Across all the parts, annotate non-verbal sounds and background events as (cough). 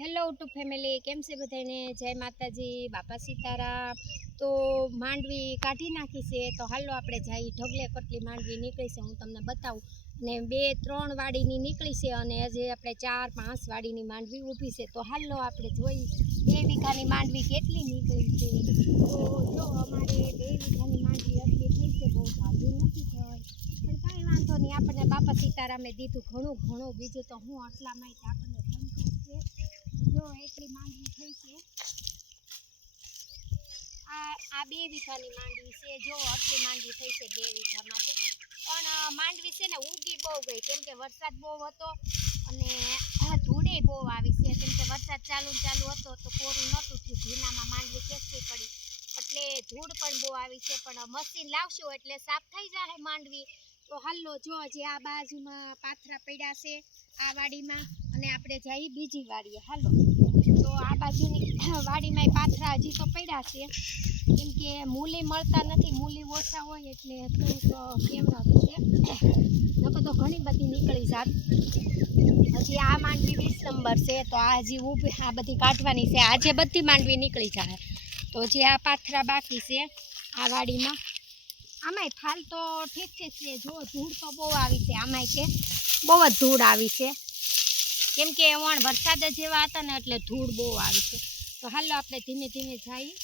Hello two family કેમ છે બધાને જય માતાજી, બાપા સીતારામ. તો માંડવી કાઢી નાખી છે, તો હાલો આપણે જઈ ઢગલે કટલી માંડવી નીકળી છે, હું તમને બતાવું. અને બે ત્રણ વાડીની નીકળી છે, અને હજી આપણે ચાર પાંચ વાડીની માંડવી ઊભી છે. તો હાલો આપણે જોઈ, બે વીઘાની માંડવી કેટલી નીકળી છે? તો જો અમારે બે વીઘાની માંડવી આટલી થઈ છે, બહુ સાદી નથી થઈ પણ કાંઈ વાંધો નહીં, આપણને બાપા સીતારામે દીધું ઘણું ઘણું. બીજું તો હું આટલામાં આપણને સંતોષ છે. જો, એટલી માંડવી થઈ છે. આ આ બે વીઘાની માંડવી છે. જો, આટલી માંડવી થઈ છે બે વીઘામાંથી. પણ માંડવી છે ને, ઉગી બહુ ગઈ. કેમ કે વરસાદ બહુ હતો અને ધૂળે બહુ આવી છે. કેમ કે વરસાદ ચાલુ ચાલુ હતો તો કોરું નહોતું થયું. ભીનામાં માંડવી ખેંચવી પડી. એટલે ધૂળ પણ બહુ આવી છે. પણ મશીન લાવશું એટલે સાફ થઈ જાય માંડવી. તો હાલો, જો જે આ બાજુમાં પાથરા પડ્યા છે, આ વાડીમાં, અને આપણે જઈએ બીજી વાડીએ. હાલો. તો આ બાજુની (coughs) વાડીમાં પાથરા હજી તો પડ્યા છે. કેમ કે મૂલી મળતા નથી, મૂલી ઓછા હોય એટલે થોડુંક કેવડાવું છે. (coughs) નકર તો ઘણી બધી નીકળી જાત. હજી આ માંડવી વીસ નંબર છે, તો આ હજી ઊભી, આ બધી કાઢવાની છે. આજે બધી માંડવી નીકળી જાય. તો જે આ પાથરા બાકી છે, આ વાડીમાં. આમાંય ફાલ તો ઠીક ઠીક છે જો ધૂળ તો બહુ આવી છે, આમાંય છે. બહુ જ ધૂળ આવી છે. કેમ કે વણ વરસાદ જેવા હતા ને એટલે ધૂળ બહુ આવી છે. તો હાલો આપણે ધીમે ધીમે જઈએ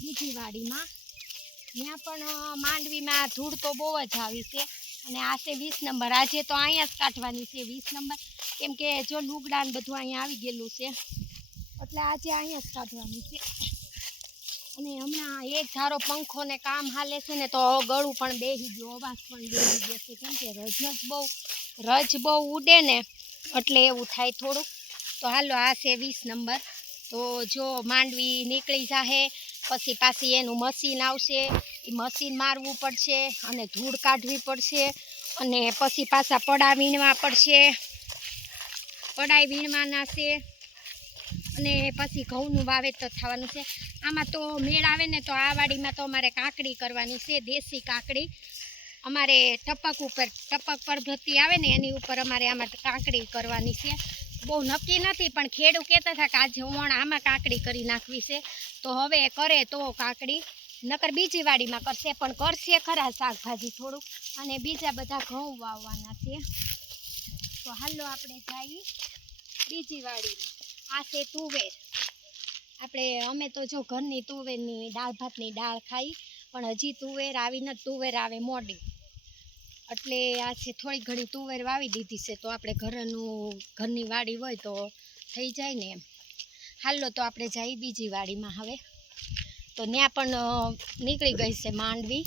બીજી વાડીમાં. ત્યાં પણ માંડવીમાં ધૂળ તો બહુ જ આવી છે. અને આ છે વીસ નંબર. આજે તો અહીંયા જ કાઢવાની છે વીસ નંબર. કેમ કે જો લુગડા બધું અહીંયા આવી ગયેલું છે. એટલે આજે અહીંયા જ કાઢવાની છે. અને હમણાં એક ધારો પંખો ને કામ હાલે છે ને તો ગળું પણ બેસી ગયો, અવાજ પણ બેસી ગયો છે. કેમ કે રજ બહુ રજ બહુ ઉડે ને એટલે એવું થાય થોડુંક. તો હાલો, આ છે વીસ નંબર. તો જો માંડવી નીકળી જાહે, પછી પાછી એનું મશીન આવશે. એ મશીન મારવું પડશે અને ધૂળ કાઢવી પડશે અને પછી પાછા પડા વીણવા પડશે. પડાઈ વીણવાના છે. અને પછી ઘઉંનું વાવેતર થવાનું છે. આમાં તો મેળ આવે ને તો આ વાડીમાં તો અમારે કાકડી કરવાની છે, દેશી કાકડી. અમારે ટપક ઉપર, ટપક પદ્ધતિ આવે ને એની ઉપર અમારે આમાં કાકડી કરવાની છે. બહુ નક્કી નથી, પણ ખેડૂત કહેતા હતા કે આજે વણ આમાં કાકડી કરી નાખવી છે. તો હવે કરે તો કાકડી, નકર બીજી વાડીમાં કરશે, પણ કરશે ખરા શાકભાજી થોડુંક. અને બીજા બધા ઘઉં વાવવાના છે. તો હાલો આપણે જઈએ બીજી વાડીમાં. આ તુવેર. આપણે, અમે તો જો ઘરની તુવેરની દાળ ભાતની દાળ ખાઈ, પણ હજી તુવેર આવીને તુવેર આવે મોડી. એટલે આ છે થોડી ઘણી તુવેર વાવી દીધી છે, તો આપણે ઘરનું, ઘરની વાડી હોય તો થઈ જાય ને એમ. હાલો તો આપણે જઈએ બીજી વાડીમાં હવે. તો ત્યાં પણ નીકળી ગઈ છે માંડવી.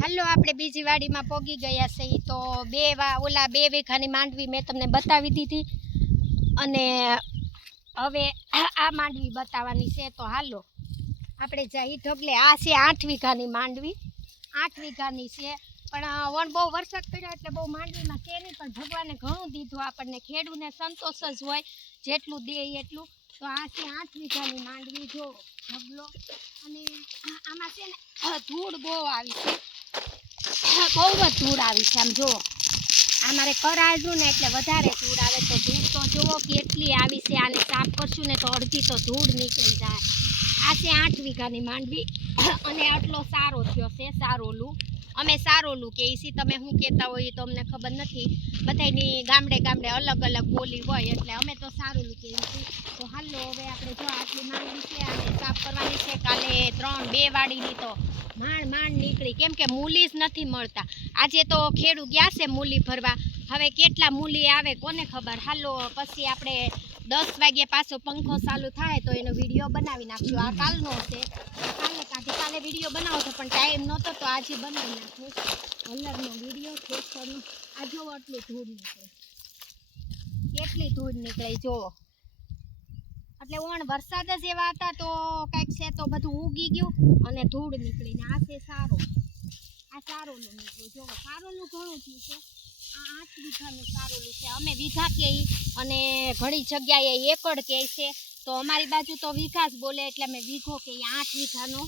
હાલો આપણે બીજી વાડીમાં પોગી ગયા છે તો બે વા, ઓલા બે વીઘાની માંડવી મેં તમને બતાવી દીધી. અને હવે આ માંડવી બતાવવાની છે, તો હાલો. આપણે જઈ ઢગલે. આ છે આઠ વીઘાની માંડવી. આઠ વીઘાની છે. પણ વણ બહુ વરસાદ પડ્યો એટલે બહુ માંડવીમાં કે નહીં પણ ભગવાને ઘણું દીધું. આપણને ખેડૂને સંતોષ જ હોય, જેટલું દે એટલું. તો આ છે આઠ વીઘાની માંડવી. જો, ઢગલો. અને આમાં છે ને ધૂળ બહુ આવી છે. બહુ જ ધૂળ આવી છે, આમ જુઓ. આ મારે કરાયું ને એટલે વધારે ધૂળ આવે તો ધૂળ તો જુઓ કેટલી આવી છે. આને સાફ કરશું ને તો અડધી તો ધૂળ નીકળી જાય. આ છે આઠ વીઘાની માંડવી અને આટલો સારો થયો છે સારોલું અમે સારોલું કે ઈસી તમે શું કહેતા હોય તો અમને ખબર નથી. બધાની ગામડે ગામડે અલગ અલગ બોલી હોય એટલે અમે તો સારોલું કહીએ છીએ. તો હાલો, હવે આપણે જો આટલી માંડવી છે, આને સાફ કરવાની છે. કાલે ત્રણ બે વાડીની તો માંડ માંડ નીકળી. કેમ કે મૂલી જ નથી મળતા. આજે તો ખેડૂ ગયા છે મૂલી ભરવા. હવે કેટલા મૂલી આવે કોને ખબર? હાલો, પછી આપણે દસ વાગ્યે પાછો પંખો ચાલુ થાય તો એનો વીડિયો બનાવી નાખશું. આ કાલનો છે. કાલે કાંઠે કાલે વીડિયો બનાવો પણ ટાઈમ નહોતો તો આજે બનાવી નાખું કલરનો વીડિયો ખેતરનો આ જોવો એટલી ધૂળ નીકળે કેટલી ધૂળ નીકળે, જોવો. એટલે ઓણ વરસાદ જ એવા હતા તો કંઈક છે તો બધું ઉગી ગયું અને ધૂળ નીકળીને આ છે સારો. આ સારોલું નીકળ્યું. જો સારોલું ઘણું થયું છે. આ આઠ વીઘાનું સારોલું છે. અમે વીઘા કહે અને ઘણી જગ્યાએ એકડ કહે છે. તો અમારી બાજુ તો વીઘા બોલે એટલે અમે વીઘો કહીએ આઠ વીઘાનું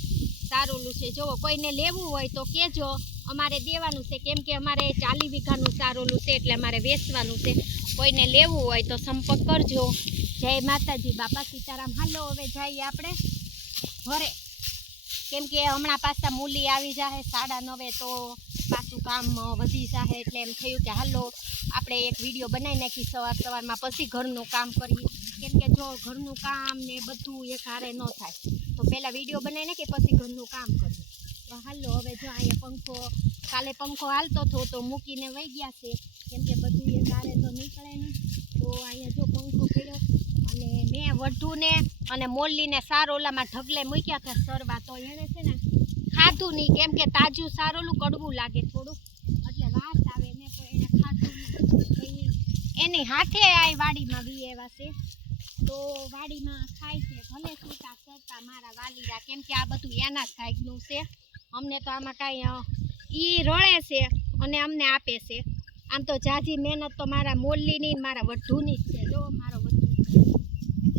સારોલું છે. જો કોઈને લેવું હોય તો કહેજો. અમારે દેવાનું છે, કેમ કે અમારે ચાલી વીઘાનું સારોલું છે, એટલે અમારે વેચવાનું છે. કોઈને લેવું હોય તો સંપર્ક કરજો. જય માતાજી, બાપા સીતારામ. હાલો, હવે જઈએ આપણે ઘરે. કેમ કે હમણાં પાછા મૂલી આવી જાહે, સાડા નવે તો પાછું કામ વધી જાહે, એટલે એમ થયું કે હાલો, આપણે એક વીડિયો બનાવી નાખી સવાર સવારમાં, પછી ઘરનું કામ કરીએ. કેમ કે જો ઘરનું કામ ને બધું એક હારે ન થાય, તો પહેલાં વીડિયો બનાવી નાખીએ, પછી ઘરનું કામ કરીએ. હાલો, હવે જો અહીંયા પંખો, કાલે પંખો હાલતો હતો તો મૂકીને વહી ગયા છે. કેમ કે બધું એ હારે તો નીકળે નહીં. તો અહીંયા જો પંખો કર્યો અને મેં વઢુને અને મોલ્લીને સારોલામાં ઢગલે મૂક્યા હતા સરવા, તો એણે છે ને ખાધું નહીં. કેમ કે તાજું સારોલું કડવું લાગે થોડુંક. એટલે વાસ આવે ને તો એને ખાધું એની હાથે આ વાડીમાં વી એવા છે. તો વાડીમાં ખાય છે, ભલે સૂતા કરતા મારા વાલીરા, કેમ કે આ બધું એના જ ભાગનું છે. અમને તો આમાં કાંઈ એ રળે છે અને અમને આપે છે. આમ તો જાજી મહેનત તો મારા મોલ્લીની મારા વઢુની જ છે. જો, મારો વઢુ.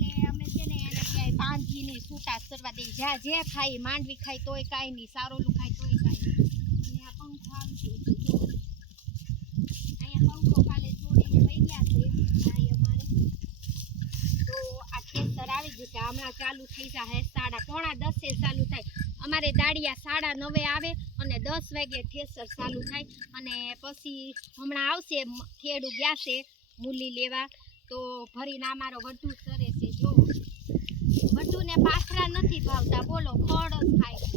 એટલે અમે છે ને એને ક્યાંય બાંધીને છૂટા સરવા દઈએ. જ્યાં જે ખાઈ માંડવી ખાય તોય કાંઈ નહીં, સારોલું ખાય તોય કાંઈ અને આ પંખો આવી ગયો અહીંયા પંખો કાલે છોડીને વહી ગયા છે અમારે. તો આ ખેતર આવી ગયું છે. હમણાં ચાલુ થઈ જાય સાડા પોણા દસે ચાલુ થાય. અમારે દાડિયા સાડા નવે આવે અને દસ વાગે ઠેસર ચાલુ થાય. અને પછી હમણાં આવશે ખેડૂ ગયા છે મૂલી લેવા. તો ભરીને અમારો વધુ સરે છે, જો. વધુને પાથરા નથી ભાવતા, બોલો ફળ જ ખાય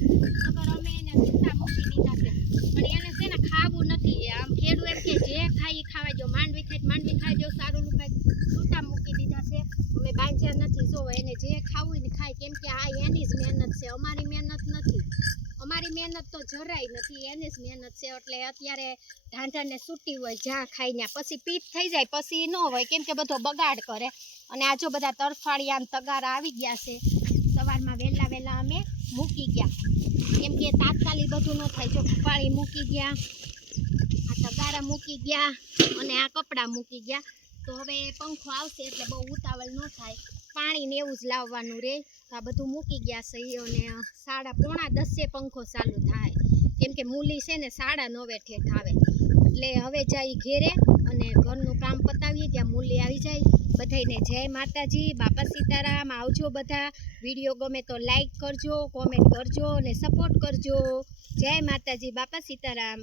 નકર અમે એને છૂટા મૂકી દીધા છે. પણ એને છે ને ખાવું નથી. આમ ખેડૂ એમ કે, જે ખાઈ ખાવા જો માંડવી ખાય તો માંડવી ખાઈ જો સારું ખાય છૂટા મૂકી દીધા છે અમે બાંધ્યા નથી જો એને જે ખાવું હોય ને ખાય કેમ કે આ એની જ મહેનત છે અમારી મહેનત નથી. અમારી મહેનત તો જરાય નથી, એની જ મહેનત છે. એટલે અત્યારે ઢાંઢાને સૂટી હોય, જ્યાં ખાઈ ત્યાં પછી પીઠ થઈ જાય, પછી ન હોય, કેમ કે બધો બગાડ કરે. અને આ જો બધા તરફાળિયા તગારા આવી ગયા છે. સવારમાં વહેલા વહેલા અમે મૂકી ગયા. કેમ કે તાત્કાલિક બધું ન થાય. જો કપાળી મૂકી ગયા, આ તગારા મૂકી ગયા, અને આ કપડાં મૂકી ગયા. તો હવે પંખો આવશે એટલે બહુ ઉતાવળ ન થાય. પાણી ને એવું જ લાવવાનું રે. તો આ બધું મૂકી ગયા છે અને સાડા પોણા દસે પંખો ચાલુ થાય. કેમ કે મૂલી છે ને સાડા નવે ઠેઠ આવે. એટલે હવે જાય ઘેરે અને ઘરનું કામ પતાવીએ, ત્યાં મૂલી આવી જાય. બધાને જય માતાજી, બાપા સીતારામ, આવજો બધા. વીડિયો ગમે તો લાઈક કરજો કોમેન્ટ કરજો અને સપોર્ટ કરજો. જય માતાજી, બાપા સીતારામ.